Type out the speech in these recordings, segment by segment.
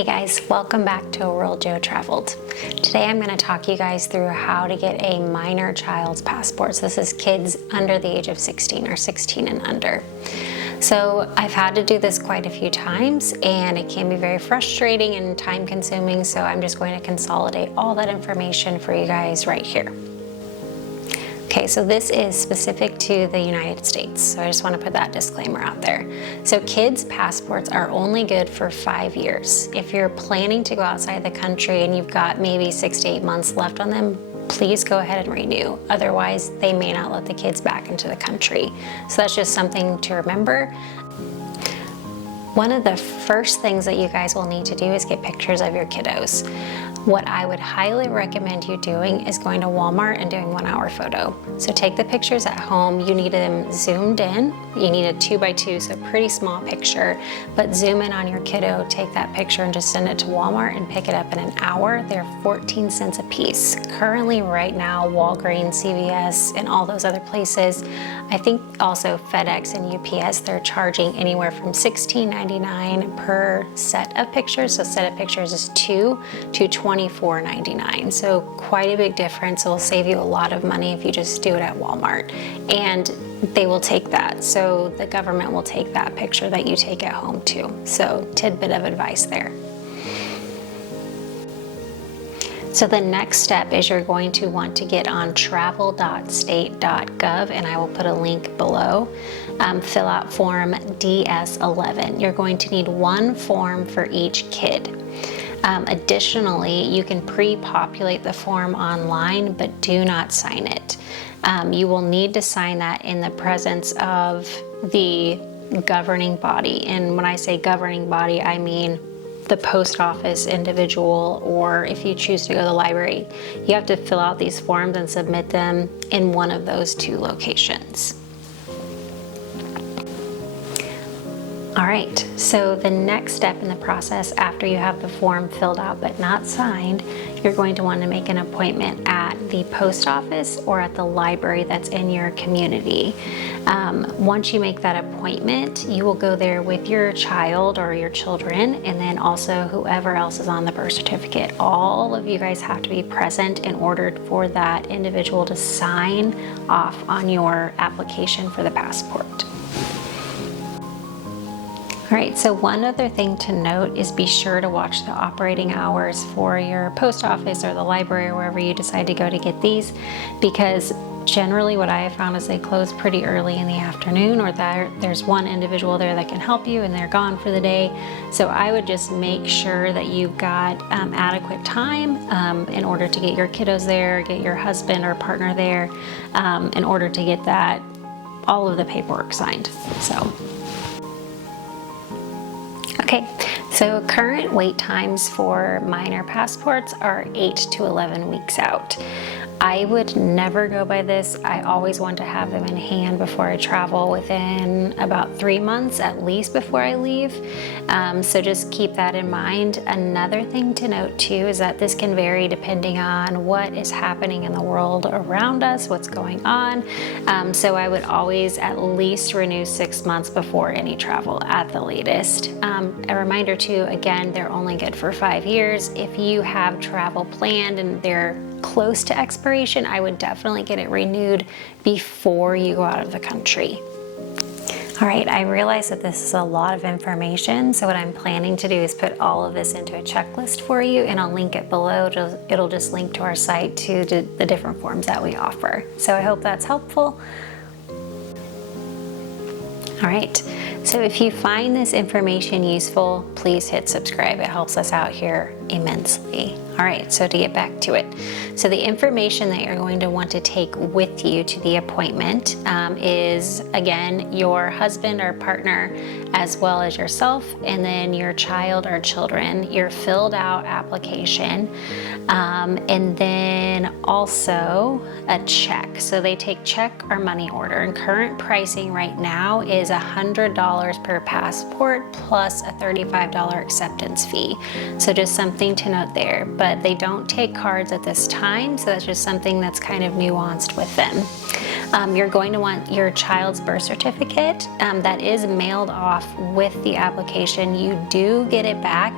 Hey guys, welcome back to A World Joe Traveled. Today I'm going to talk you guys through how to get a minor child's passport. So this is kids under the age of 16 or 16 and under. So I've had to do this quite a few times and it can be very frustrating and time consuming, so I'm just going to consolidate all that information for you guys right here. Okay, so this is specific to the United States, so I just want to put that disclaimer out there. So kids' passports are only good for 5 years. If you're planning to go outside the country and you've got maybe 6 to 8 months left on them, please go ahead and renew. Otherwise, they may not let the kids back into the country. So that's just something to remember. One of the first things that you guys will need to do is get pictures of your kiddos. What I would highly recommend you doing is going to Walmart and doing 1 hour photo. So take the pictures at home. You need them zoomed in. You need a 2x2, so pretty small picture, but zoom in on your kiddo, take that picture and just send it to Walmart and pick it up in an hour. They're 14 cents a piece. Currently right now, Walgreens, CVS, and all those other places, I think also FedEx and UPS, they're charging anywhere from $16.99 per set of pictures. So set of pictures is 2 to $24.99. So quite a big difference. It will save you a lot of money if you just do it at Walmart. And they will take that. So the government will take that picture that you take at home too. So tidbit of advice there. So the next step is you're going to want to get on travel.state.gov, and I will put a link below. Fill out form DS11. You're going to need one form for each kid. Additionally, you can pre-populate the form online, but do not sign it. You will need to sign that in the presence of the governing body. And when I say governing body, I mean the post office individual, or if you choose to go to the library. You have to fill out these forms and submit them in one of those 2 locations. All right, so the next step in the process after you have the form filled out but not signed, you're going to want to make an appointment at the post office or at the library that's in your community. Once you make that appointment, you will go there with your child or your children, and then also whoever else is on the birth certificate. All of you guys have to be present in order for that individual to sign off on your application for the passport. All right, so one other thing to note is be sure to watch the operating hours for your post office or the library or wherever you decide to go to get these, because generally what I have found is they close pretty early in the afternoon, or there's one individual there that can help you and they're gone for the day. So I would just make sure that you've got adequate time in order to get your kiddos there, get your husband or partner there, in order to get that, all of the paperwork signed. So. Okay, so current wait times for minor passports are 8 to 11 weeks out. I would never go by this. I always want to have them in hand before I travel, within about 3 months at least before I leave. So just keep that in mind. Another thing to note too is that this can vary depending on what is happening in the world around us, what's going on. So I would always at least renew 6 months before any travel at the latest. A reminder too, again, they're only good for 5 years. If you have travel planned and they're close to expiration, I would definitely get it renewed before you go out of the country. All right, I realize that this is a lot of information, so what I'm planning to do is put all of this into a checklist for you, and I'll link it below. It'll just link to our site to the different forms that we offer. So I hope that's helpful. All right, so if you find this information useful, please hit subscribe. It helps us out here immensely. All right, so to get back to it. So the information that you're going to want to take with you to the appointment is, again, your husband or partner, as well as yourself, and then your child or children, your filled out application, and then also a check. So they take check or money order, and current pricing right now is $100 per passport plus a $35 acceptance fee. So just something to note there, but they don't take cards at this time, so that's just something that's kind of nuanced with them. You're going to want your child's birth certificate that is mailed off with the application. You do get it back,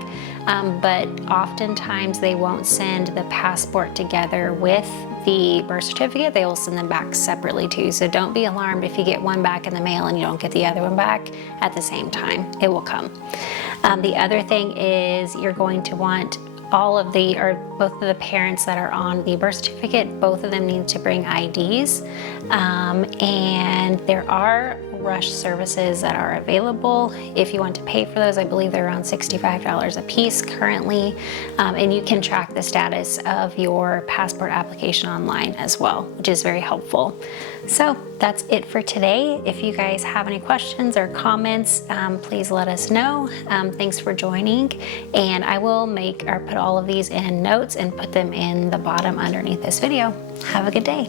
but oftentimes they won't send the passport together with the birth certificate. They will send them back separately too. So don't be alarmed if you get one back in the mail and you don't get the other one back at the same time. It will come. The other thing is you're going to want both of the parents that are on the birth certificate, both of them need to bring IDs. And there are rush services that are available. If you want to pay for those, I believe they're around $65 a piece currently. And you can track the status of your passport application online as well, which is very helpful. So that's it for today. If you guys have any questions or comments, please let us know. Thanks for joining. And I will put all of these in notes and put them in the bottom underneath this video. Have a good day.